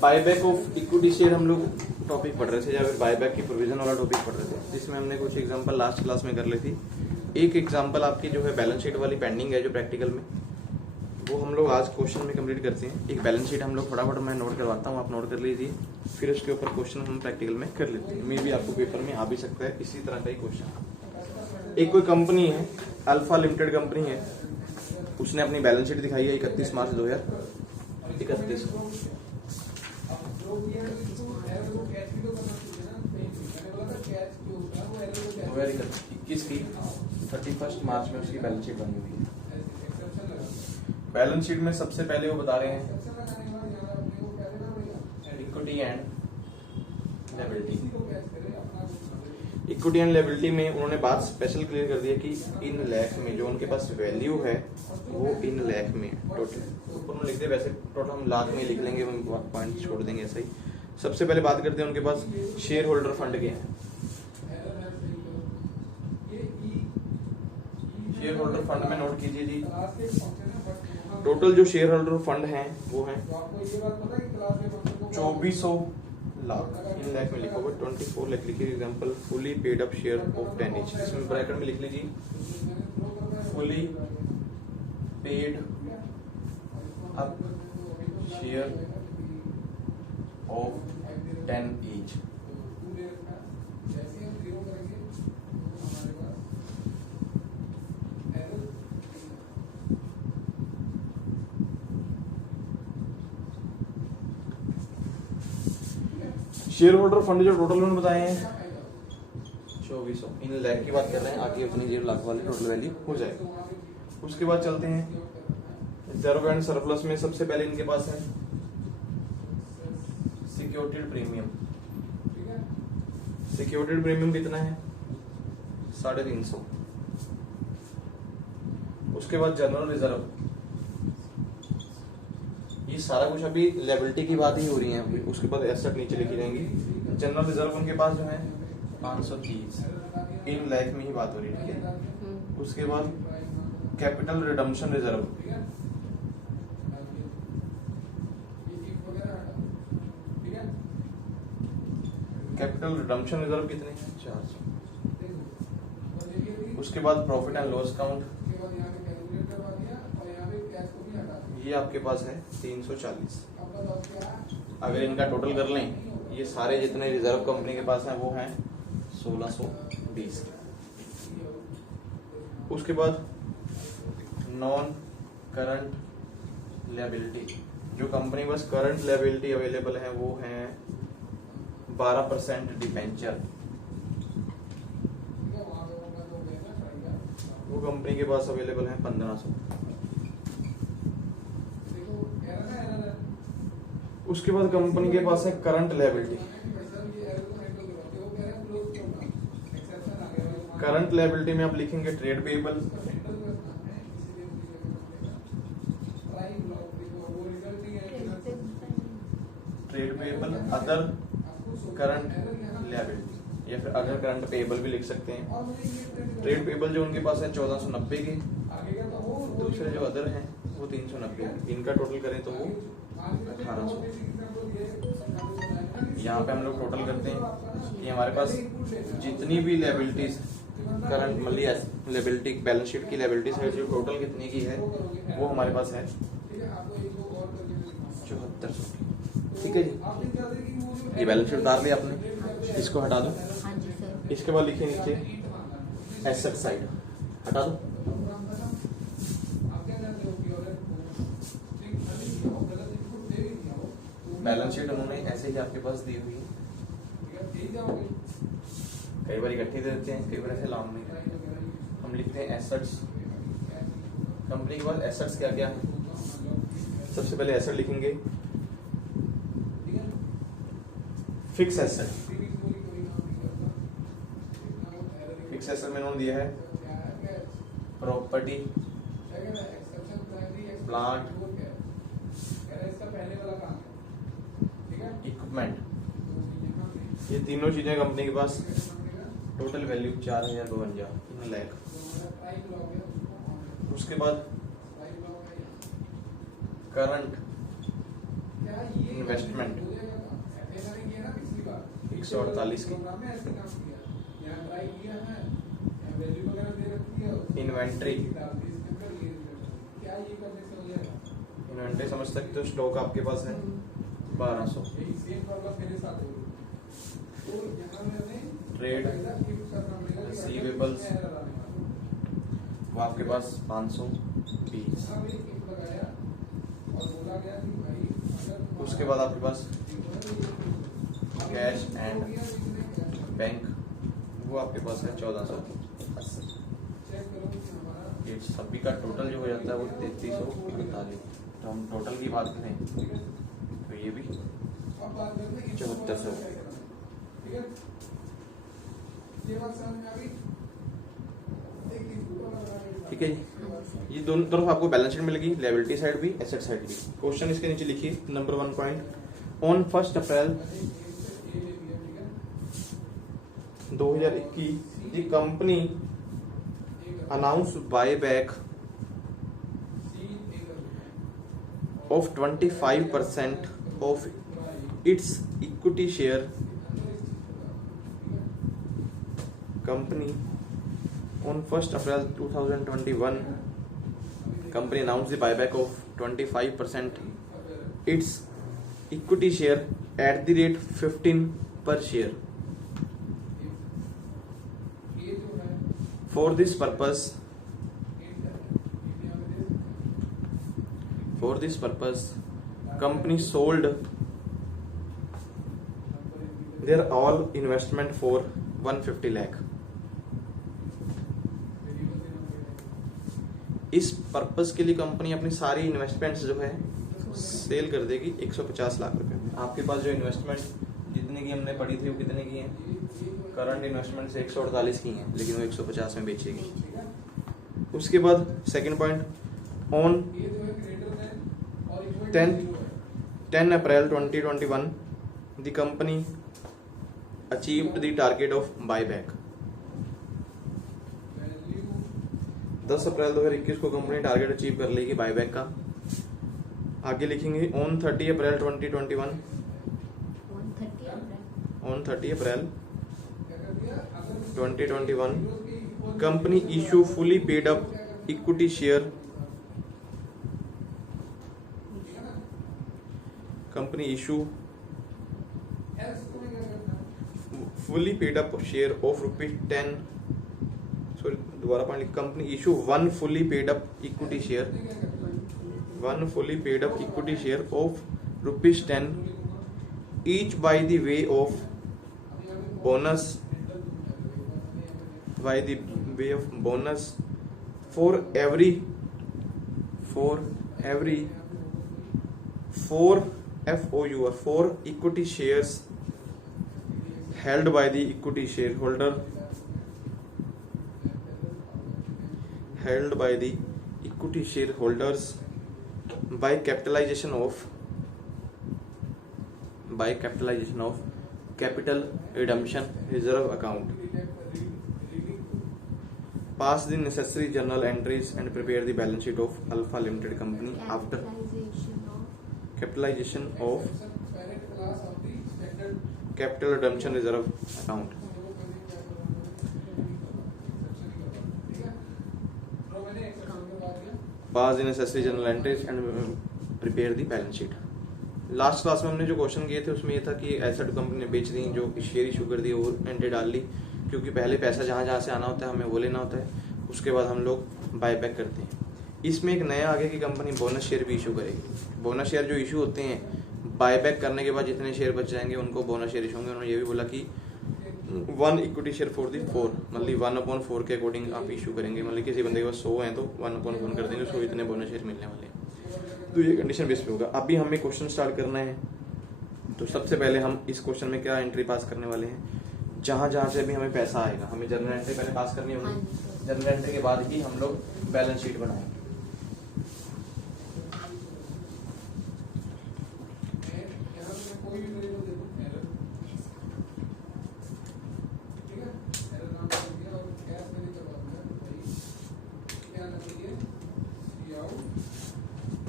Buyback of equity share हम लोग topic पढ़ रहे थे, या फिर बायबैक की प्रोविजन वाला टॉपिक पढ़ रहे थे, जिसमें हमने कुछ एग्जांपल लास्ट क्लास में कर ली थी। एक एग्जांपल आपकी जो है बैलेंस शीट वाली पेंडिंग है जो प्रैक्टिकल में, वो हम लोग आज क्वेश्चन में कंप्लीट करते हैं। एक बैलेंस शीट हम लोग फटाफट मैं नोट करवाता हूँ, आप नोट कर लीजिए, फिर उसके ऊपर क्वेश्चन हम प्रैक्टिकल में कर लेते हैं। मे भी आपको पेपर में आ भी सकता है इसी तरह का ही क्वेश्चन। एक कोई कंपनी है, अल्फा लिमिटेड कंपनी है, उसने अपनी बैलेंस शीट दिखाई है 31 मार्च 2031 को। की 31 मार्च में उसकी बैलेंस शीट बनी हुई है। बैलेंस शीट में सबसे पहले वो बता रहे हैं equity and liability. Equity and liability में उन्होंने बात स्पेशल क्लियर कर दिया कि इन लाख में जो उनके पास वैल्यू है वो इन लाख में टोटल। उन्होंने लिख दिया, वैसे टोटल हम लाख में लिख लेंगे, पॉइंट छोड़ देंगे ऐसा ही। सबसे पहले बात करते हैं उनके पास शेयर होल्डर फंड के हैं। शेयर होल्डर फंड में नोट कीजिए जी, टोटल जो शेयर होल्डर फंड हैं वो हैं 2400 लाख। इन लाख में लिखा हुआ 24 लाख लिखिए। Example fully paid up share of 10 each, इसमें ब्रैकेट में लिख लीजिए fully paid up share of 10 each. Share holder fund जो टोटल उन्होंने बताए हैं 2400, इन लाख की बात कर रहे हैं, आगे उतनी 0 लाख वाली टोटल वैल्यू हो जाएगी। उसके बाद चलते हैं रिजर्व एंड सरप्लस में। सबसे पहले इनके पास है सिक्योरिटी प्रीमियम। सिक्योरिटी प्रीमियम कितना है 350। उसके बाद जनरल रिजर्व, ये सारा कुछ अभी लायबिलिटी की बात ही हो रही है अभी। उसके बाद एसेट नीचे लिखी जाएंगी। जनरल रिजर्व उनके पास जो है 530, इन लाख में ही बात हो रही है, ठीक है। उसके बाद capital redemption reserve, capital redemption reserve कितने हैं 400। उसके बाद प्रॉफिट एंड लॉस अकाउंट, ये आपके पास है 340। अगर इनका टोटल कर लें, ये सारे जितने रिजर्व कंपनी के पास हैं वो हैं 1620। उसके बाद नॉन करंट लायबिलिटी, जो कंपनी बस करंट लायबिलिटी अवेलेबल है वो है 12% डिबेंचर। वो कंपनी के पास अवेलेबल है 1500। उसके बाद कंपनी के पास है करंट लायबिलिटी। करंट लायबिलिटी में आप लिखेंगे trade payable, other current liability, या फिर अदर करंट पेएबल भी लिख सकते हैं। ट्रेड पेएबल जो उनके पास है 1490 के, दूसरे जो अदर हैं वो 390। इनका टोटल करें तो वो 1800। यहाँ पे हम लोग टोटल करते हैं कि हमारे पास जितनी भी लायबिलिटीज करंट मतलब लायबिलिटी बैलेंस शीट की लायबिलिटीज है जो टोटल कितनी की है वो हमारे पास है 7400। ठीक है जी, ये बैलेंस शीट उतार लिया आपने, इसको हटा दो। इसके बाद लिखिए नीचे एसेट साइड, हटा दो। बैलेंस शीट उन्होंने ऐसे ही आपके पास दी हुई है, कई बार इकट्ठी दे देते हैं, कई बार ऐसे लाम नहीं। हम लिखते हैं एसेट्स। कंपनी के पास एसेट्स क्या क्या है, सबसे पहले एसेट लिखेंगे फिक्स एसेट। फिक्स एसेट में उन्होंने दिया है प्रॉपर्टी, प्लांट, इक्विपमेंट, ये तीनों चीजें कंपनी के पास। Total value 4052 lakh. उसके बाद करंट इन्वेस्टमेंट, 148 की। इन्वेंट्री, इन्वेंट्री समझ सकते हो, स्टॉक आपके पास है 1200। ट्रेड रिसीवेबल्स वो आपके पास 520। उसके बाद आपके पास कैश एंड बैंक वो आपके पास है 1480। ये सभी का टोटल जो हो जाता है वो 3348। तो हम टोटल की बात करें तो ये भी 7400। ठीक है जी, ये दोनों तरफ आपको बैलेंस शीट मिलेगी, लायबिलिटी साइड भी एसेट साइड भी। क्वेश्चन इसके नीचे लिखिए number 1 point. On 1 April 2021 the company announce buyback of 25% of its equity share. Company on 1st April 2021 company announced the buyback of 25% its equity share at the rate 15 per share. For this purpose company sold their all investment for 150 lakh. इस purpose के लिए company अपनी सारी investments जो है cell कर देगी 150 लाख रुपए में। आपके पास जो इन्वेस्टमेंट जितने की हमने पढ़ी थी वो कितने की हैं? करंट इन्वेस्टमेंट से 148 की हैं, लेकिन वो 150 में बेचेगी। उसके बाद second point, on 10 April 2021 the company achieved the target of buyback. 10 अप्रैल 2021 को कंपनी टारगेट अचीव कर लेगी बायबैक का। आगे लिखेंगे on 30 April 2021 company issue fully paid up equity share company issue fully paid up share of ₹10 sorry दोबारा पढ़, company issue one fully paid up equity share of ₹10 each by the way of bonus for every 4 equity shares held by the equity shareholder by capitalization of capital redemption reserve account. Pass the necessary journal entries and prepare the balance sheet of Alpha Limited Company after capitalization of capital redemption reserve account. Pass the necessary journal entries and prepare the balance sheet. Last class में हमने जो question किए थे उसमें ये था कि asset company ने बेच दी, जो शेयर इशू कर दी वो एंट्री डाल ली, क्योंकि पहले पैसा जहाँ से आना होता है हमें वो लेना होता है, उसके बाद हम लोग बायबैक करते हैं। इसमें एक नया आगे की कंपनी बोनस शेयर भी इशू करेगी। बोनस शेयर जो इशू होते हैं बायबैक करने के बाद जितने शेयर बच जाएंगे उनको बोनस शेयर इशू होंगे। उन्होंने ये भी बोला कि 1 इक्विटी शेयर फॉर दी 4, मतलब 1/4 के अकॉर्डिंग आप इशू करेंगे। मतलब किसी बंदे के पास 100 हैं तो 1/4 कर देंगे, उसको इतने बोनस शेयर मिलने वाले हैं। तो ये कंडीशन बेस पे होगा। अभी हमें क्वेश्चन स्टार्ट करना है, तो सबसे पहले हम इस क्वेश्चन में क्या एंट्री पास करने वाले हैं, जहाँ से अभी हमें पैसा आएगा हमें जर्नल एंट्री पहले पास करनी होगी। जर्नल एंट्री के बाद ही हम लोग बैलेंस शीट बनाएंगे।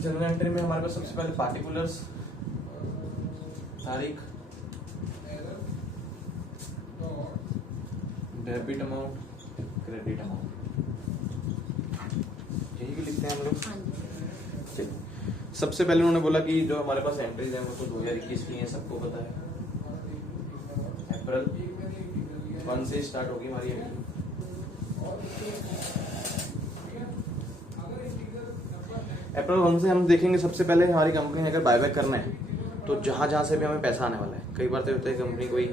जर्नल एंट्री में हमारे पास सबसे पहले पार्टिकुलर्स, तारीख, डेबिट अमाउंट, क्रेडिट अमाउंट, यही भी लिखते हैं हम लोग। चलिए, सबसे पहले उन्होंने बोला कि जो हमारे पास एंट्रीज है वो तो 2021 की है, सबको पता है। अप्रैल 1 से स्टार्ट होगी हमारी एंट्री। अप्रैल 1 से हम देखेंगे, सबसे पहले हमारी कंपनी ने अगर बायबैक करना है तो जहां जहां से भी हमें पैसा आने वाला है, कई बार तो होता है कंपनी कोई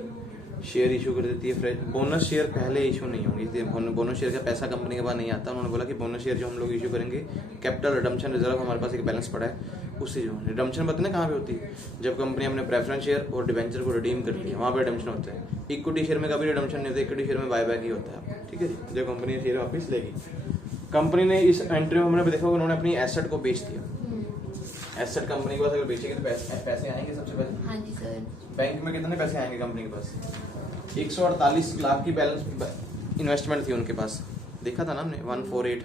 शेयर इशू कर देती है, फ्रेश बोनस शेयर पहले इशू नहीं होंगे, बोनस शेयर का पैसा कंपनी के पास नहीं आता। उन्होंने बोला कि बोनस शेयर जो हम लोग इशू करेंगे, कैपिटल रिडम्पशन रिजर्व हमारे पास एक बैलेंस पड़ा है, उससे जो रिडम्पशन पता ना कहाँ पे होती है, जब कंपनी अपने प्रेफरेंस शेयर और डिवेंचर को रिडीम करती है, वहाँ पे रिडम्पशन होता है। इक्विटी शेयर में कभी रिडम्पशन नहीं होता, इक्विटी शेयर में बायबैक ही होता है। ठीक है जी, जब कंपनी शेयर वापस लेगी। कंपनी ने इस एंट्री में हमने देखा उन्होंने अपनी एसेट को बेच दिया। एसेट कंपनी के पास अगर बेचेगी तो पैसे आएंगे सबसे पहले। हाँ जी सर। बैंक में कितने पैसे आएंगे कंपनी के पास? 148 लाख की बैलेंस इन्वेस्टमेंट थी उनके पास, देखा था ना हमने 148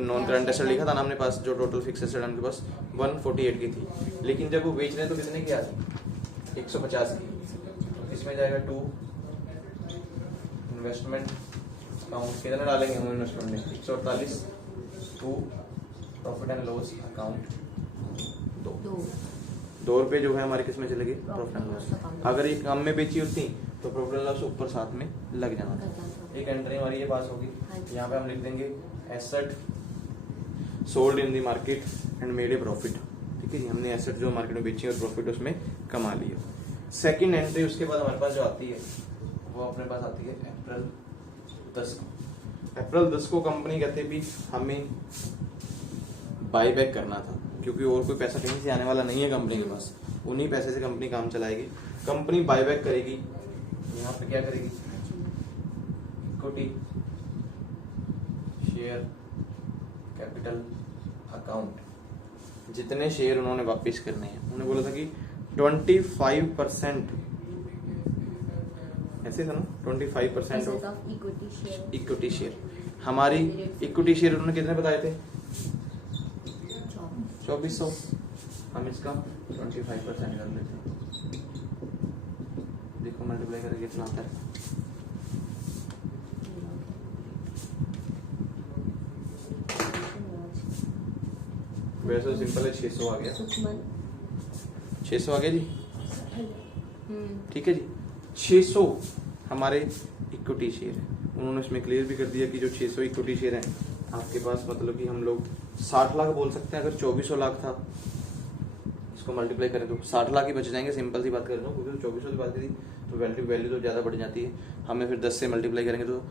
नॉन करंट एसेट लिखा था ना हमने पास, जो टोटल फिक्स एसेट उनके पास 148 की थी। लेकिन जब वो बेच रहे हैं तो कितने की आ रही? 150 की। इसमें जाएगा 2 इन्वेस्टमेंट अकाउंट, कितने डालेंगे हम इन्वेस्टमेंट में? 148 2 प्रॉफिट एंड लॉस अकाउंट 2 रुपए जो है हमारे किस में चलेगी? Profit and loss. अगर ये कम में बेची होती तो प्रॉफिट एंड लॉस ऊपर साथ में लग जाना था। एक एंट्री हमारी ये पास होगी, यहाँ पे हम लिख देंगे asset sold in the market and made a profit. ठीक है जी, हमने एसेट जो मार्केट में बेची और प्रॉफिट उसमें कमा लिया। सेकंड एंट्री उसके बाद हमारे पास जो आती है वो अपने पास आती है अप्रैल 10 को। अप्रैल 10 को कंपनी कहते भी हमें बाईबैक करना था, क्योंकि और कोई पैसा कहीं से आने वाला नहीं है कंपनी के पास, उन्हीं पैसे से कंपनी काम चलाएगी। कंपनी बाईबैक करेगी, यहाँ पे क्या करेगी? इक्विटी शेयर कैपिटल अकाउंट, जितने शेयर उन्होंने वापस करने हैं, उन्होंने बोला था कि 25% ऐसे था ना, 25% ऑफ इक्विटी शेयर। हमारी इक्विटी शेयर उन्होंने कितने बताए थे? 2400। हम इसका 25% कर लेते हैं, देखो मल्टीप्लाई करके कितना आता है। वैसे सिंपल है, 600 आ गया। 600 आ गया जी। ठीक है जी, 600 हमारे इक्विटी शेयर है। उन्होंने इसमें क्लियर भी कर दिया कि जो 600 इक्विटी शेयर है आपके पास, मतलब कि हम लोग 60 लाख बोल सकते हैं। अगर 2400 लाख था, इसको मल्टीप्लाई करें तो 60 लाख ही बच जाएंगे। सिंपल सी बात कर रहा हूँ, क्योंकि 2400 की बात करी तो वैल्यू तो ज़्यादा बढ़ जाती है। हमें फिर 10 से मल्टीप्लाई करेंगे तो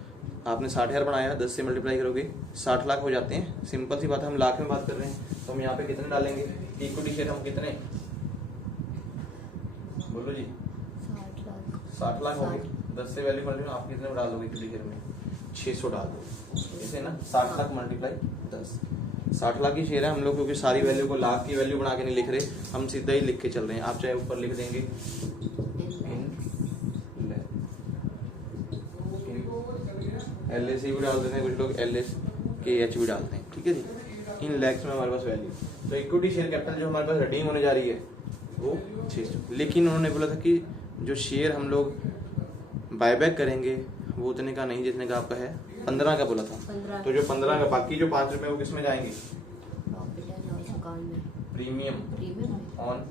आपने 60,000 बनाया, 10 से मल्टीप्लाई करोगे 60 लाख हो जाते हैं। सिंपल सी बात है, हम लाख में बात कर रहे हैं तो हम यहाँ पे कितने डालेंगे? इक्विटी शेयर हम कितने, बोलो जी? 60 लाख हो गए। 10 से वैल्यू मल्टीप्लाई आप कितने डालोगे इक्विटी शेयर में? 600 डाल दो, ऐसे ना। 60 लाख मल्टीप्लाई 10, 60 लाख की शेयर है हम लोग, क्योंकि सारी वैल्यू को लाख की वैल्यू बना के नहीं लिख रहे, हम सीधा ही लिख के चल रहे हैं। आप चाहे ऊपर लिख देंगे LAC भी डाल देते हैं, कुछ लोग LSKH भी डालते हैं। ठीक है जी, इन लैक्स में हमारे पास वैल्यू। तो इक्विटी शेयर कैपिटल जो हमारे पास रिडीम होने जा रही है वो 600। लेकिन उन्होंने बोला था कि जो शेयर हम लोग बायबैक करेंगे वो उतने का नहीं जितने का आपका है, 15 का बोला था। तो जो 15 का, बाकी जो 5 रुपए वो किस में जाएंगे? Premium on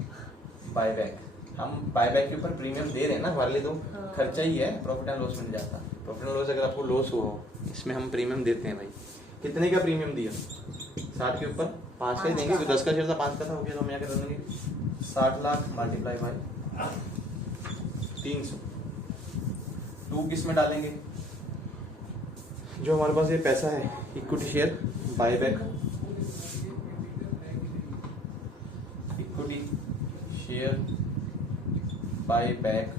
buyback. हम बायबैक के ऊपर प्रीमियम दे रहे हैं ना, हमारे लिए तो खर्चा ही है, प्रॉफिट एंड लॉस में जाता। प्रॉफिट एंड लॉस अगर आपको लॉस हुआ हो, इसमें हम प्रीमियम देते हैं भाई। कितने का प्रीमियम दिया? 60 के ऊपर 5 का ही देंगे, तो 10 का शेयर था, 5 का था, हो गया। तो हम यहाँ कर देंगे 60 लाख मल्टीप्लाई बाय 300। 2 किस में डालेंगे? जो हमारे पास ये पैसा है equity share buyback, equity share buyback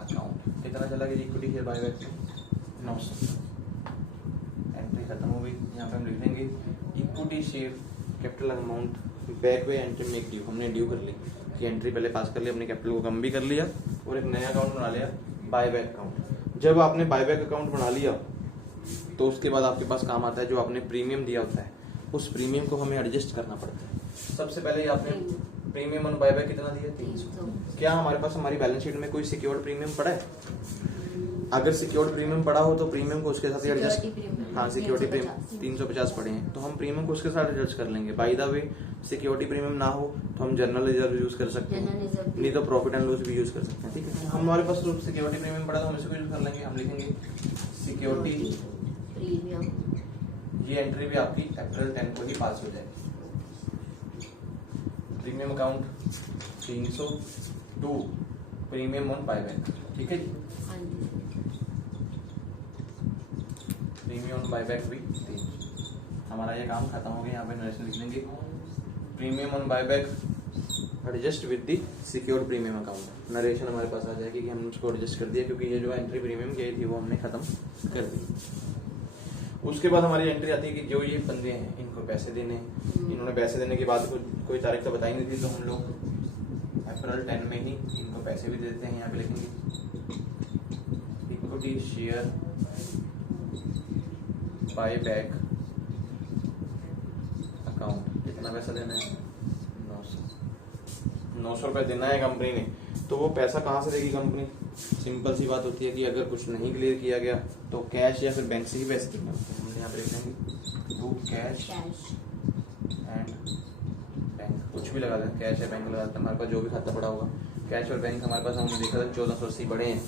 account कितना चला गया? Equity share buyback 900। एंट्री खत्म हो गई। यहाँ पे हम लिख देंगे equity share capital amount back way entry make due. हमने ड्यू कर ली कि एंट्री पहले पास कर लिया, अपने कैपिटल को कम भी कर लिया और एक नया अकाउंट बना लिया, बायबैक अकाउंट। जब आपने बायबैक अकाउंट बना लिया तो उसके बाद आपके पास काम आता है जो आपने प्रीमियम दिया होता है, उस प्रीमियम को हमें एडजस्ट करना पड़ता है। सबसे पहले आपने प्रीमियम ऑन बायबैक कितना दिया? 300। क्या हमारे पास हमारी बैलेंस शीट में कोई सिक्योर्ड प्रीमियम पड़ा है? अगर सिक्योर्ड प्रीमियम पड़ा हो तो प्रीमियम को उसके साथ ही एडजस्ट, हाँ सिक्योरिटी प्रीमियम 350 350 पड़े हैं तो हम प्रीमियम को उसके साथ एडजस्ट कर लेंगे। By the way security premium ना हो तो हम जनरल रिजर्व यूज कर सकते हैं, नहीं तो प्रॉफिट एंड लॉस भी यूज कर सकते हैं। ठीक है, हमारे पास तो सिक्योरिटी प्रीमियम पड़ा तो हम इसको यूज कर लेंगे। हम लिखेंगे सिक्योरिटी प्रीमियम, ये एंट्री भी आपकी अप्रैल 10 को ही पास हो जाएगी। Premium account 302 premium on buyback. ठीक है जी, हाँ जी, प्रीमियम ऑन बायबैक भी 3। हमारा ये काम खत्म हो गया। यहाँ पे नरेशन लिख लेंगे premium on buyback adjust with the secure premium account. Narration हमारे पास आ जाएगी कि हमने उसको एडजस्ट कर दिया क्योंकि ये जो एंट्री प्रीमियम की थी वो हमने खत्म कर दी। उसके बाद हमारी एंट्री आती है कि जो ये बंदे हैं इनको पैसे देने हैं। इन्होंने पैसे देने के बाद कोई तारीख तो बताई नहीं थी तो हम लोग अप्रैल 10 में ही इनको पैसे भी देते हैं। यहाँ पे लिखेंगे equity share buy bank account. कितना पैसा देना है? 900 रुपये देना है कंपनी ने। तो वो पैसा कहाँ से देगी कंपनी? सिंपल सी बात होती है कि अगर कुछ नहीं क्लियर किया गया तो कैश या फिर बैंक से ही पैसे देंगे। हमने यहाँ पे लिख देंगे टू कैश एंड बैंक, कुछ भी लगा दें, कैश या बैंक लगा देते हैं। हमारे पास जो भी खाता पड़ा होगा कैश और बैंक हमारे पास, हमने देखा था 1480 पड़े हैं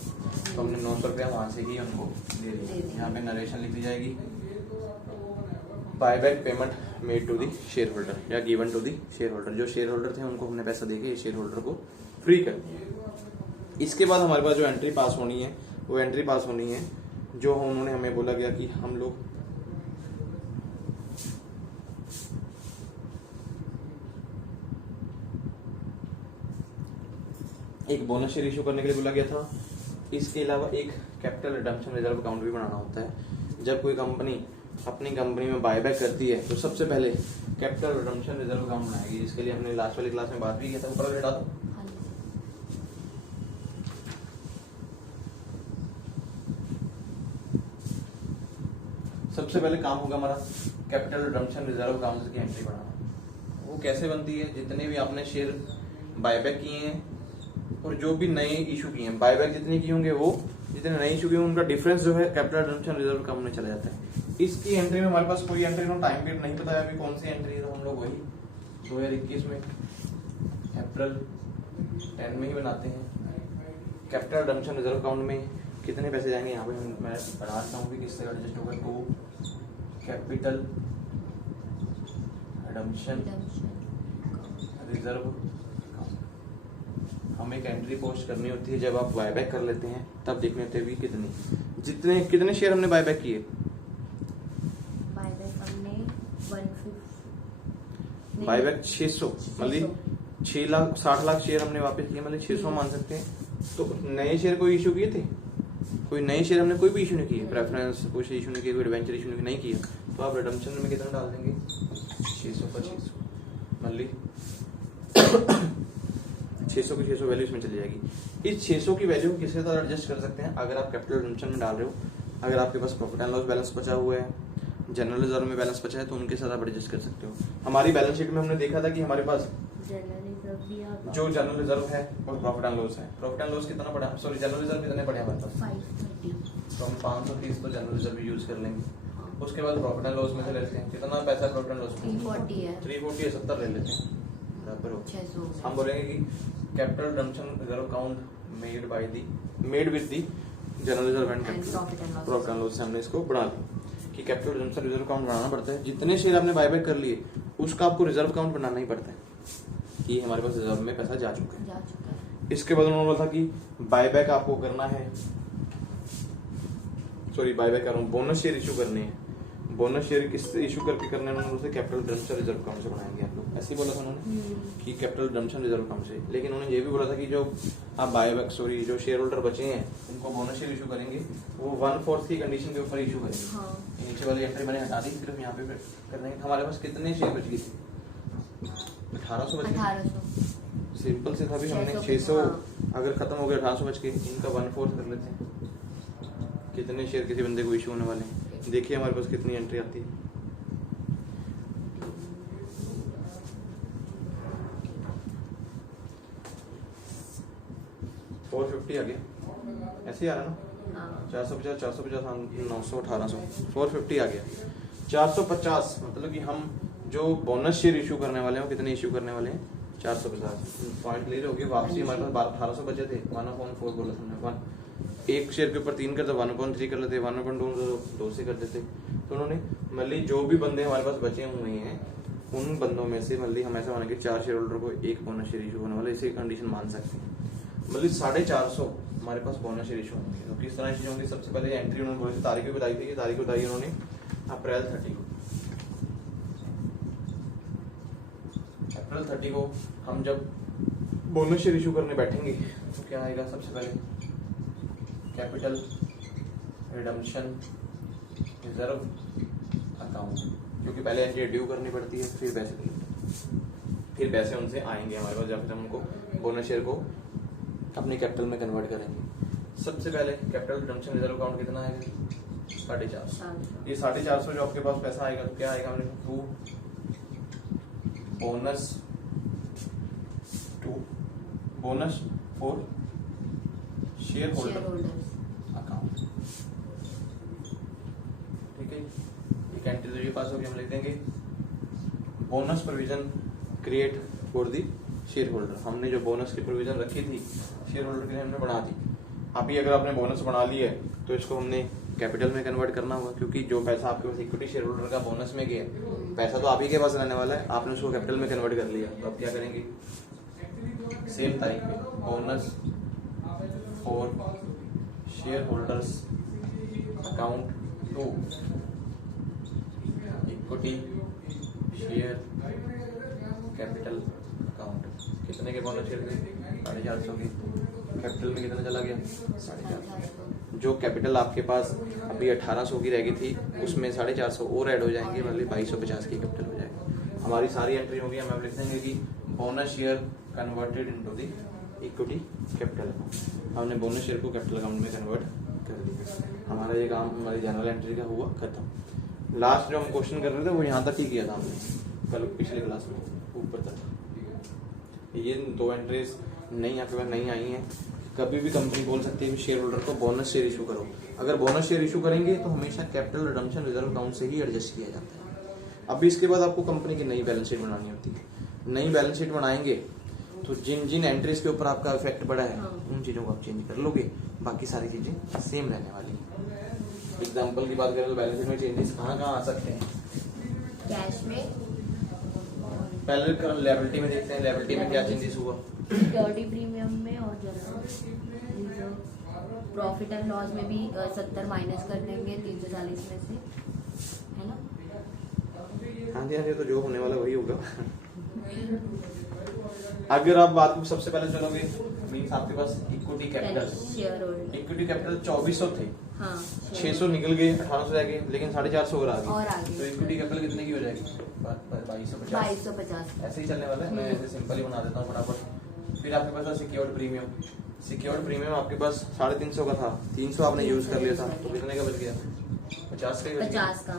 तो हमने 900 रुपया वहाँ से ही उनको दे दिया। यहाँ पे नरेशन लिख दी जाएगी buyback payment made to the share holder या given to the share holder. जो शेयर होल्डर थे उनको हमने पैसा देके शेयर होल्डर को फ्री कर दिया। इसके बाद हमारे पास जो एंट्री पास होनी है वो एंट्री पास होनी है जो उन्होंने हमें बोला गया कि हम लोग एक बोनस शेयर इशू करने के लिए बोला गया था। इसके अलावा एक कैपिटल रिडम्पशन रिजर्व अकाउंट भी बनाना होता है। जब कोई कंपनी अपनी कंपनी में बायबैक करती है तो सबसे पहले कैपिटल रिडम्पशन रिजर्व अकाउंट बनाएगी, जिसके लिए हमने लास्ट वाली क्लास में बात भी किया था। ऊपर हटा दो। सबसे पहले काम होगा हमारा कैपिटल रिडम्पशन रिजर्व अकाउंट की एंट्री बनाना। वो कैसे बनती है? जितने भी आपने शेयर बायबैक किए हैं और जो भी नए इशू किए हैं, बायबैक जितने किए होंगे वो जितने नए इशू किए उनका डिफरेंस जो है कैपिटल रिडम्पशन रिजर्व अकाउंट में चला जाता है। इसकी एंट्री में हमारे पास कोई एंट्री नो टाइम पीरियड नहीं पता है अभी कौन सी एंट्री है, तो हम लोग वही 2021 में अप्रैल 10 में ही बनाते हैं। कैपिटल रिडम्पशन रिजर्व अकाउंट में कितने पैसे जाएंगे यहाँ पे मैं बताता हूँ कि किससे एडजस्ट होगा। To capital redemption reserve account. हम एक एंट्री पोस्ट करनी होती है जब आप बायबैक कर लेते हैं तब देखने होते हैं कितने शेयर हमने बायबैक किए। बायबैक 600 मतलब 6,60,00,000 शेयर हमने वापस किए, मतलब 600 मान सकते हैं। तो नए शेयर कोई इशू किए थे? कोई नए शेयर हमने कोई भी इशू नहीं किए, प्रेफरेंस कोई इशू नहीं किया, कोई डिवेंचर इशू नहीं किया। तो आप रिडम्पशन में कितना डाल देंगे? 600 पर 600 मतलब 600 की 600 वैल्यू इसमें चली जाएगी। इस 600 की वैल्यू को किसके साथ एडजस्ट कर सकते हैं? अगर आप कैपिटल रिडम्पशन में डाल रहे हो, अगर आपके पास प्रॉफिट एंड लॉस बैलेंस बचा हुआ है, जनरल रिजर्व में बैलेंस बचा है, तो उनके साथ आप एडजस्ट कर सकते हो। हमारी बैलेंस शीट में हमने देखा था कि हमारे पास जो जनरल रिजर्व है और प्रॉफिट एंड लॉस है। प्रॉफिट एंड लॉस कितना पड़ा? सॉरी जनरल रिजर्व कितने पड़े हमारे पास? 530। तो हम 530 तो जनरल रिजर्व यूज कर लेंगे। उसके बाद प्रॉफिट एंड लॉस में से लेते हैं कितना पैसा प्रॉफिट एंड लॉस? 340 है। 340 है, 70 ले लेते हैं बराबर हो। हम बोलेंगे कि capital redemption reserve account made with the general reserve and profit and loss से हमने इसको बना लिया कि कैपिटल रिडम्पशन रिजर्व अकाउंट बनाना पड़ता है। जितने शेयर आपने बायबैक कर लिए उसका आपको रिजर्व अकाउंट बनाना ही पड़ता है कि हमारे पास रिजर्व में पैसा जा चुका है। इसके बाद उन्होंने बोला था कि बायबैक आपको करना है, सॉरी बायबैक कर रहा हूँ, बोनस शेयर इशू करने हैं। बोनस शेयर किस इशू करके करने हैं? उन्होंने कैपिटल रिडम्पशन रिजर्व अकाउंट से बनाएंगे आप लोग, ऐसे ही बोला था उन्होंने कि कैपिटल रिडम्पशन रिजर्व अकाउंट से। लेकिन उन्होंने ये भी बोला था कि जो आप बायबैक सॉरी जो शेयर होल्डर बचे हैं उनको बोनस शेयर इशू करेंगे वो 1/4 की कंडीशन के ऊपर इशू करेंगे। नीचे वाली एंट्री मैंने हटा दी, सिर्फ यहाँ पे कर देंगे। हमारे पास कितने शेयर बच गए थे? 1800 बच गए। सिंपल से था भी, हमने 600 अगर खत्म हो गया 1800 बच के, इनका 1/4 कर लेते हैं। कितने शेयर किसी बंदे को इशू होने वाले हैं? देखिए हमारे पास कितनी एंट्री आती है। 450 आ गया, ऐसे ही आ रहा ना। हाँ 450 450 900 1800 450 आ गया। 450 मतलब कि हम जो बोनस शेयर इशू करने वाले हैं वो कितने इशू करने वाले हैं 450 पॉइंट ले रहे होगे वापसी हमारे पास 1800 बचे थे 1/4 बोला हमने 1 एक शेयर के ऊपर 3 करते 1/3 कर लेते 1/2 2 से कर देते। तो उन्होंने मतलब जो भी बंदे हमारे पास बचे हुए हैं उन बंदों में से मतलब हम ऐसा मानेंगे 4 शेयर होल्डर को एक बोनस शेयर इशू होने वाला इसी कंडीशन मान सकते हैं। मतलब 450 हमारे पास बोनस शेयर इशू होंगे। तो किस तरह इशू होंगे सबसे पहले एंट्री उन्होंने बोली तारीख भी बताई थी। तारीख बताई उन्होंने अप्रैल 30 को हम जब बोनस शेयर इशू करने बैठेंगे तो क्या आएगा सबसे पहले कैपिटल रिडम्पशन रिजर्व अकाउंट क्योंकि पहले एंट्री ड्यू करनी पड़ती है फिर पैसे उनसे आएंगे हमारे पास जब हम उनको बोनस शेयर को अपने कैपिटल में कन्वर्ट करेंगे। सबसे पहले कैपिटल रिडम्पशन रिजर्व अकाउंट कितना आएगा 450। ये 450 जो आपके पास पैसा आएगा तो क्या आएगा हमने to bonus for share holder account. ठीक है एक एंट्री तो ये पास होगी हम लिख देंगे bonus provision create for the share holder. हमने जो बोनस की प्रोविजन रखी थी शेयर होल्डर के लिए हमने बढ़ा दी। अभी अगर आपने बोनस बढ़ा लिया है तो इसको हमने कैपिटल में कन्वर्ट करना होगा क्योंकि जो पैसा आपके पास इक्विटी शेयर होल्डर का बोनस में गया पैसा तो आप ही के पास रहने वाला है। आपने उसको कैपिटल में कन्वर्ट कर लिया तो अब क्या करेंगे सेम तारीख में bonus for share holders account to equity share capital account. कितने के बोनस शेयर थे 450 के कैपिटल में कितना चला गया 450। जो कैपिटल आपके पास अभी 1800 की रह गई थी उसमें 450 और ऐड हो जाएंगे मतलब 2250 की कैपिटल हो जाएगी। हमारी सारी एंट्री होगी हम लिख देंगे कि bonus share converted into the equity capital account. हमने बोनस शेयर को कैपिटल अकाउंट में कन्वर्ट कर दिया। हमारा ये काम हमारी जनरल एंट्री का हुआ खत्म। लास्ट जो हम क्वेश्चन कर रहे थे वो यहाँ तक ही किया था हमने कल पिछले क्लास में ऊपर तक। ये 2 एंट्रीज नहीं आपके पास नहीं आई हैं। कभी भी कंपनी बोल सकती है कि शेयर होल्डर को बोनस शेयर इशू करो। अगर बोनस शेयर इशू करेंगे तो हमेशा कैपिटल रिडम्पशन रिजर्व अकाउंट से ही एडजस्ट किया जाता है। अभी इसके बाद आपको कंपनी की नई बैलेंस शीट बनानी होती है। नई बैलेंस शीट बनाएंगे तो जिन जिन एंट्रीज के ऊपर आपका इफेक्ट पड़ा है उन चीजों को आप चेंज कर लोगे, बाकी सारी चीजें सेम रहने वाली है। एग्जाम्पल की बात करें तो बैलेंस शीट में चेंजेस कहाँ आ सकते हैं। कैश में पहले लायबिलिटी में देखते हैं लायबिलिटी में क्या चेंजेस हुआ। सिक्योरिटी प्रीमियम में और प्रॉफिट एंड लॉस में भी 70 माइनस कर देंगे 340 में से, है ना। हाँ जी तो जो होने वाला वही होगा। अगर आप बात सबसे पहले चलोगे मीन्स आपके पास इक्विटी कैपिटल 2400 थे। हाँ 600 निकल गए 1800 रह गए लेकिन 450 और आ और गए आगे तो इक्विटी कैपिटल कितने की हो जाएगी 2250। ऐसे ही चलने वाला है। मैं ऐसे सिंपल ही बना देता हूँ फटाफट। फिर आपके पास सिक्योर्ड प्रीमियम आपके पास 350 का था 300 आपने यूज कर लिया था तो कितने का बच गया 50 का।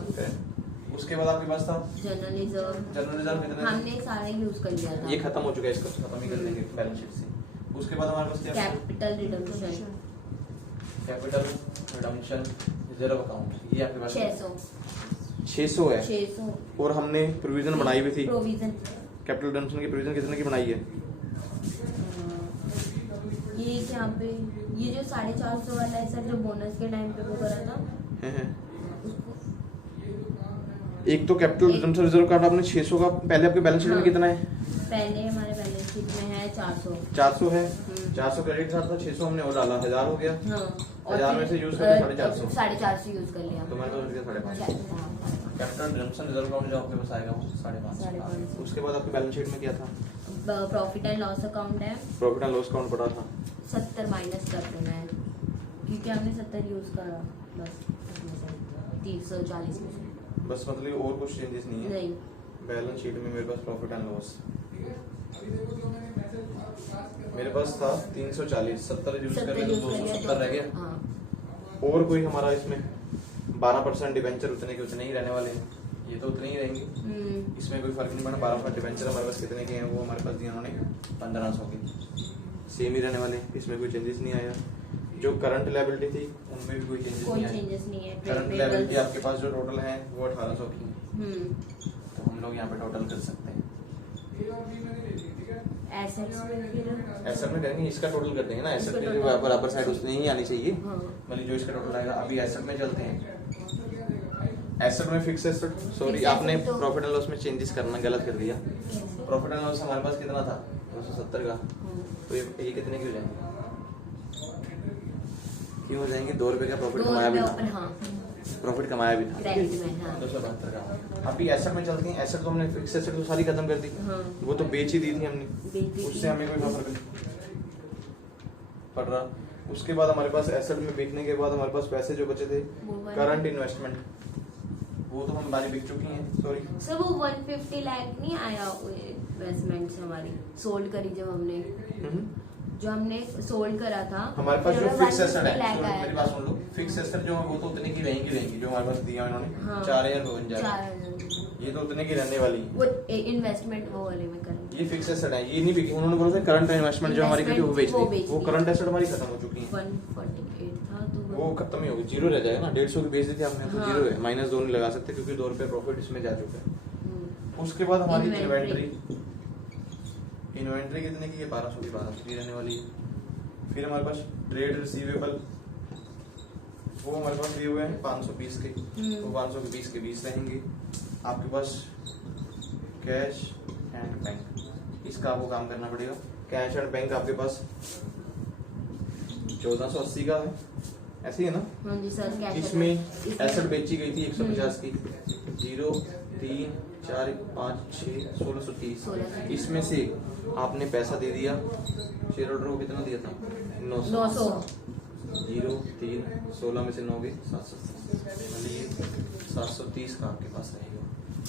उसके बाद आपके पास था जनरल रिजर्व कितने हमने सारा यूज कर लिया था। ये खत्म हो चुका है इसको खत्म ही कर देंगे बैलेंस शीट से। उसके बाद हमारे पास क्या कैपिटल रिडम्पशन रिजर्व अकाउंट ये आपके पास 600 है 600 और हमने प्रोविजन बनाई हुई थी प्रोविजन कैपिटल रिडम्पशन की प्रोविजन कितने की बनाई है ये यहाँ पे ये जो 450 वाला है सर जो बोनस के टाइम पे वो करा था उसको एक तो कैपिटल रिडम्पशन रिजर्व अकाउंट आपने 600 का पहले आपके बैलेंस शीट में कितना है पहले हमारे बैलेंस शीट में है 400 है 400 क्रेडिट कार्ड था 600 हमने और डाला 1000 हो गया। 1000 में से यूज करके 450 यूज कर लिया तो मेरे पास बच गया 550। कैपिटल रिडम्पशन रिजर्व अकाउंट जो आपके पास आएगा वो 550। उसके बाद आपके बैलेंस शीट में क्या था प्रॉफिट एंड लॉस अकाउंट है प्रॉफिट एंड लॉस अकाउंट पड़ा था 70 माइनस कर देना है क्योंकि हमने 70 यूज करा बस 340 में से बस मतलब और कुछ चेंजेस नहीं है नहीं। बैलेंस शीट में मेरे पास प्रॉफिट एंड लॉस मेरे पास था 340 70 यूज कर लिया 270 रह गया। और कोई हमारा इसमें 12% डिबेंचर उतने के उतने ही रहने वाले हैं ये तो उतने ही रहेंगे इसमें कोई फर्क नहीं पड़ा। 12% डिबेंचर हमारे पास कितने के हैं वो हमारे पास दिया उन्होंने 1500 के सेम ही रहने वाले इसमें कोई चेंजेस नहीं आया। जो करंट लायबिलिटी थी उनमें भी कोई चेंजेस कोई नहीं आए। चेंजेस नहीं है। करंट लायबिलिटी आपके पास जो टोटल है वो 1800 की है, हम्म। तो हम लोग यहाँ पे टोटल कर सकते हैं। एसेट्स में फिर एसेट में करेंगे, इसका टोटल कर देंगे ना, एसेट इसका के total। बराबर साइड उसमें ही आनी चाहिए, हाँ। मतलब जो इसका टोटल आएगा। अभी एसेट में चलते हैं। एसेट में फिक्स एसेट, सॉरी Fixed आपने asset तो- प्रॉफिट एंड लॉस में चेंजेस करना गलत कर दिया। प्रॉफिट एंड लॉस हमारे पास कितना था 270 का, तो ये कितने की हो जाएंगे, क्यों हो जाएंगे, 2 रुपए का प्रॉफिट कमाया भी था, हाँ प्रॉफिट कमाया भी था, क्रेडिट में हाँ 272 का। अभी एसेट में चलते हैं। एसेट तो हमने फिक्स एसेट तो सारी खत्म कर दी, हाँ वो तो बेच ही दी थी हमने, बेच दी उससे थी। हमें कोई फर्क नहीं पड़ रहा। उसके बाद हमारे पास एसेट में बिकने के बाद हमारे पास पैसे जो बचे थे वो वाले- करंट इन्वेस्टमेंट, वो तो हमारी बिक चुकी हैं, सॉरी। सर वो 150 लाख नहीं आया इन्वेस्टमेंट्स हमारी सोल्ड करी जब हमने, जो हमने सोल्ड करा था हमारे पास फिर जो हमें फिक्स एसेट 150 है, लाख सुनो, आया मेरी था। बात सुन लो, फिक्स एसेट जो है वो तो उतने की रहेंगी जो हमारे पास दिया उन्होंने, हाँ। 4052, 4000 ये तो उतने की रहने वाली है। वो इन्वेस्टमेंट वो वाले में करेंगे। ये फिक्स एसेट है, ये नहीं बिकी, उन्होंने बोला था करंट इन्वेस्टमेंट जो हमारी थी वो बेच वो दी, बेच वो दी। करंट एसेट हमारी खत्म हो चुकी है, 148 था तो वो खत्म ही होगी, जीरो रह जाएगा ना। 150 की बेच दी थी हमने, तो हाँ। जीरो है, -2 नहीं लगा सकते क्योंकि 2 रुपए प्रॉफिट इसमें जा चुका है। हम्म। उसके बाद हमारी इन्वेंट्री। इन्वेंट्री कितने की है, 1200 की रहने वाली है। फिर हमारे पास ट्रेड रिसीवेबल, वो हमारे पास दिए हुए हैं 520 के, तो 520 के 20 रहेंगे। आपके पास कैश एंड बैंक, इसका आपको काम करना पड़ेगा। कैश एंड बैंक आपके पास 1480 का है, ऐसे ही है ना। हाँ जी सर कैश इसमें एसेट बेची गई थी 150 की, 0 3 4 5 6 1630। इसमें से आपने पैसा दे दिया शेयर होल्डर को, कितना दिया था 900। 0 3 16 में से 9 गए 730, मतलब ये 730 का आपके पास रहेगा।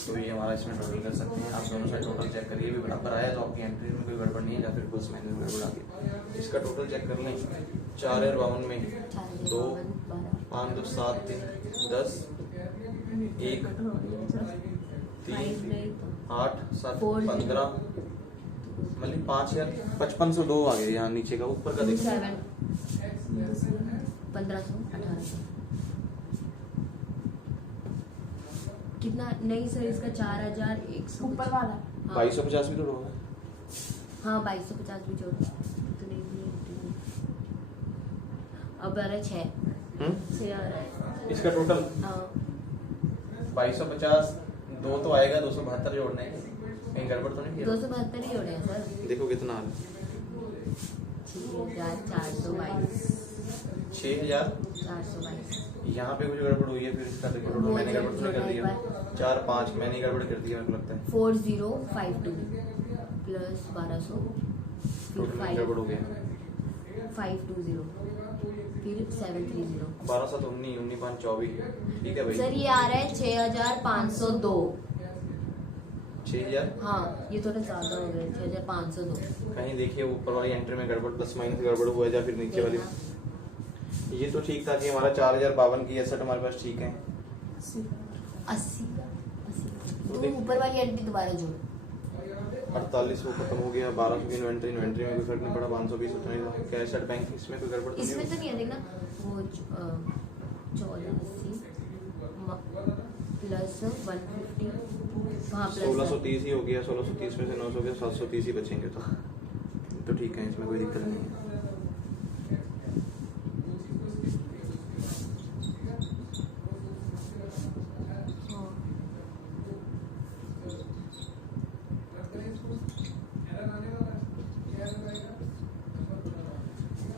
तो ये हमारा इसमें टोटल कर सकते हैं। आप दोनों साइड टोटल चेक करिए, भी बराबर आया तो आपकी एंट्री में कोई गड़बड़ नहीं है, या फिर प्लस माइनस में गड़बड़ आ गई। इसका टोटल चेक कर लें, 452 में 2 5 2 7 3 10 1 3 8 7 15, मतलब 5502 आ गया यहाँ नीचे का, ऊपर का देखिए 1500 1800 कितना नहीं सर, इसका 4100 ऊपर वाला 2250 भी तो होगा। हाँ 2250 भी जोड़ तो नहीं भी अब आ रहा है 6 आ रहा है। इसका टोटल हाँ 2250, 2 तो आएगा, 272 जोड़ना है, कहीं गड़बड़ तो नहीं किया? 272 ही जोड़े हैं सर। देखो कितना आ रहा है, 6422 6422। 422 यहाँ पे कुछ गड़बड़ हुई है, फिर इसका देखो टोटल मैंने गड़बड़ तो नहीं कर दिया, 4 5 मैंने ही गड़बड़ कर दिया मेरे को लगता है, 4052 प्लस 1200 टोटल में गड़बड़ हो गया। 520 फिर 730 12 7 19 19 5 24, ठीक है सर भाई। ये आ रहा है 6502। 6000 हाँ ये थोड़ा ज्यादा हो गया 6502। कहीं देखिए ऊपर वाली एंट्री में गड़बड़, प्लस माइनस गड़बड़ हुआ है, या फिर नीचे वाली। ये तो ठीक था कि हमारा 4052 की एसेट हमारे पास ठीक है। 80 तो तो देख- ऊपर वाली एंट्री दोबारा जोड़। 48 वो खत्म हो गया, 1200 की इन्वेंट्री में कोई फर्क नहीं पड़ा, 520 उतना ही था। कैश एट बैंक इसमें कोई गड़बड़ तो नहीं इसमें तो हुई? नहीं है देखना वो 1480 प्लस 150 हाँ प्लस 1630 ही हो गया, 1630 में से 900 गया, 730 ही बचेंगे, तो ठीक है, इसमें कोई दिक्कत नहीं है।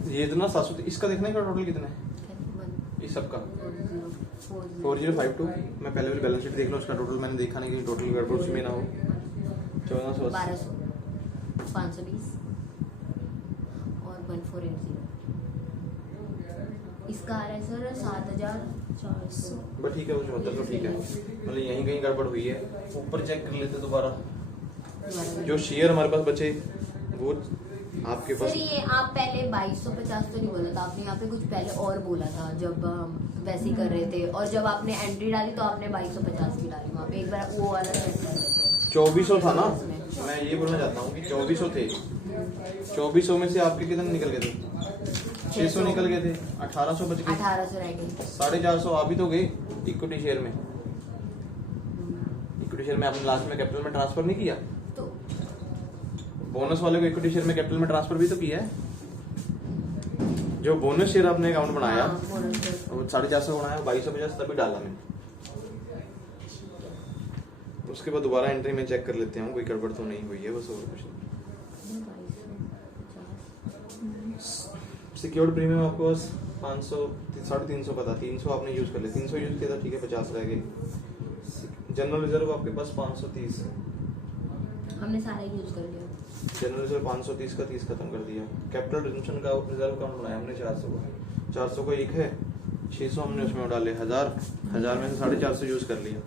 ये इतना 700, इसका देखने का टोटल कितना है इस सबका? 4052। मैं पहले वाली बैलेंस शीट देख लूं, उसका टोटल मैंने देखा नहीं कि टोटल गड़बड़ उसमें ना हो। 1480 1200 520 और 1480 इसका आ रहा है सर 7400। बट ठीक है, वो 74 तो ठीक है, मतलब यहीं कहीं गड़बड़ हुई है। ऊपर चेक कर लेते दोबारा, जो शेयर हमारे पास बचे वो आपके पास। सर ये आप पहले 2250 तो नहीं बोला था आपने, यहाँ पे कुछ पहले और बोला था जब हम वैसे ही कर रहे थे, और जब आपने एंट्री डाली तो आपने 2250 की डाली वहाँ पे। एक बार वो वाला चेक कर लेते 2400 था ना, मैं ये बोलना चाहता हूँ कि 2400 थे, 2400 में से आपके कितने निकल गए थे? 600 निकल गए थे, 1800 बच गए, 1800 रह गई। 450 आ भी तो गए इक्विटी शेयर में। इक्विटी शेयर में आपने लास्ट में कैपिटल में ट्रांसफर नहीं किया, तो बोनस वाले को इक्विटी शेयर में कैपिटल में ट्रांसफर भी तो किया है। जो बोनस शेयर आपने अकाउंट बनाया हाँ, बोनस शेयर। वो 450 बनाया, 2250 तभी डाला मैंने। उसके बाद दोबारा एंट्री में चेक कर लेते हैं कोई गड़बड़ तो नहीं हुई है, बस और कुछ नहीं। 2250। सिक्योर्ड प्रीमियम आपको बस 500 350 का था, 300 आपने यूज कर लिया, 300 यूज किया था, ठीक है 50 रह गए। जनरल रिजर्व आपके पास 530 है, हमने सारा यूज कर लिया। जनरल रिजर्व 530 का 30 खत्म कर दिया। कैपिटल रिजम्पशन का रिजर्व अकाउंट बनाया हमने 400 का, 400 का एक है, 600 हमने उसमें डाले, 1000 में से 450 यूज कर लिया,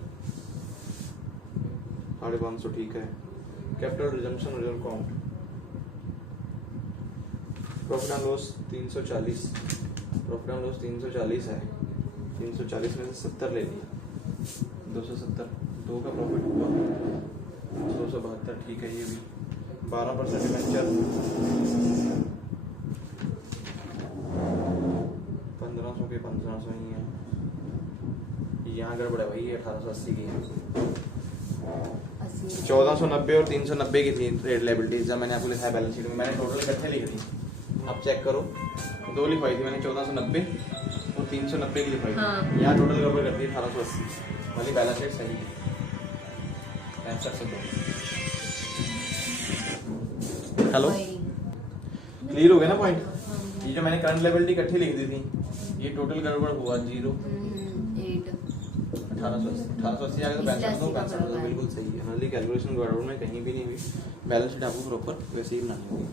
550 ठीक है। Capital resumption reserve account profit and loss 340, profit and loss 340 है, 340 में से 70 ले लिया, 270, 2 का प्रॉफिट हुआ 272, ठीक है। ये भी 12% डिवेंचर 1500 के 1500 ही है, यहाँ गड़बड़ है भाई, 1880 की है। 1490 और 390 की थी ट्रेड लायबिलिटीज, जब मैंने आपको लिखा है बैलेंस शीट में, मैंने टोटल इकट्ठे लिख दी, आप चेक करो, 2 लिखवाई थी मैंने, 1490 और 390 की लिखवाई थी। हाँ। यहाँ टोटल गड़बड़ कर दी 1880 वाली, बैलेंस शीट सही है, आंसर से 2। हेलो, क्लियर हो गया ना पॉइंट? ये जो मैंने करंट लायबिलिटी इकट्ठी लिख दी थी, ये टोटल गड़बड़ हुआ 0 1880 आ गया, तो 65 तो बिल्कुल सही है। हमारी कैलकुलेशन गड़बड़ में कहीं भी नहीं हुई, बैलेंस शीट आपको प्रॉपर वैसे ही बनानी होगी।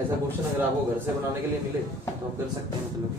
ऐसा क्वेश्चन अगर आपको घर से बनाने के लिए मिले तो आप कर सकते हैं, मतलब